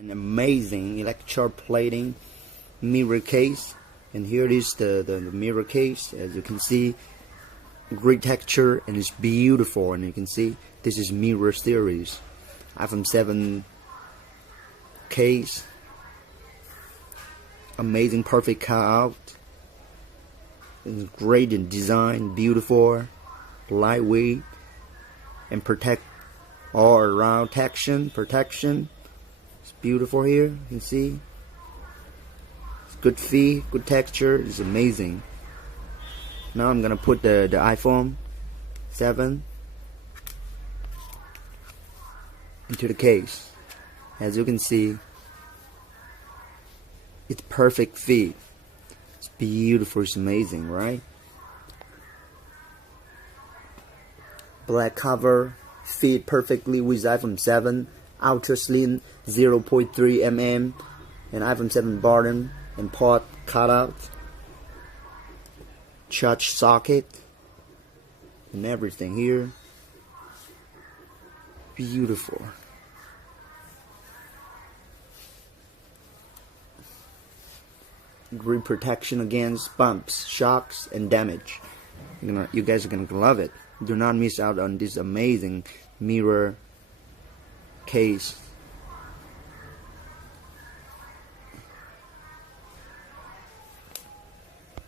An amazing electroplating mirror case, and here it is, the mirror case. As you can see, great texture, and it's beautiful. And you can see this is mirror series iPhone 7 case. Amazing, perfect cutout. It's great in design, beautiful, lightweight, and protect all around protection. It's beautiful here. You can see it's good fit, good texture. It's amazing. Now I'm gonna put the iPhone 7 into the case. As you can see, it's perfect fit. It's beautiful. It's amazing, right? Black cover, fit perfectly with iPhone 7, ultra slim 0.3 mm, and iPhone 7 bottom and port cutout, charge socket, and everything here. Beautiful. Great protection against bumps, shocks, and damage. You guys are gonna love it. Do not miss out on this amazing mirror case.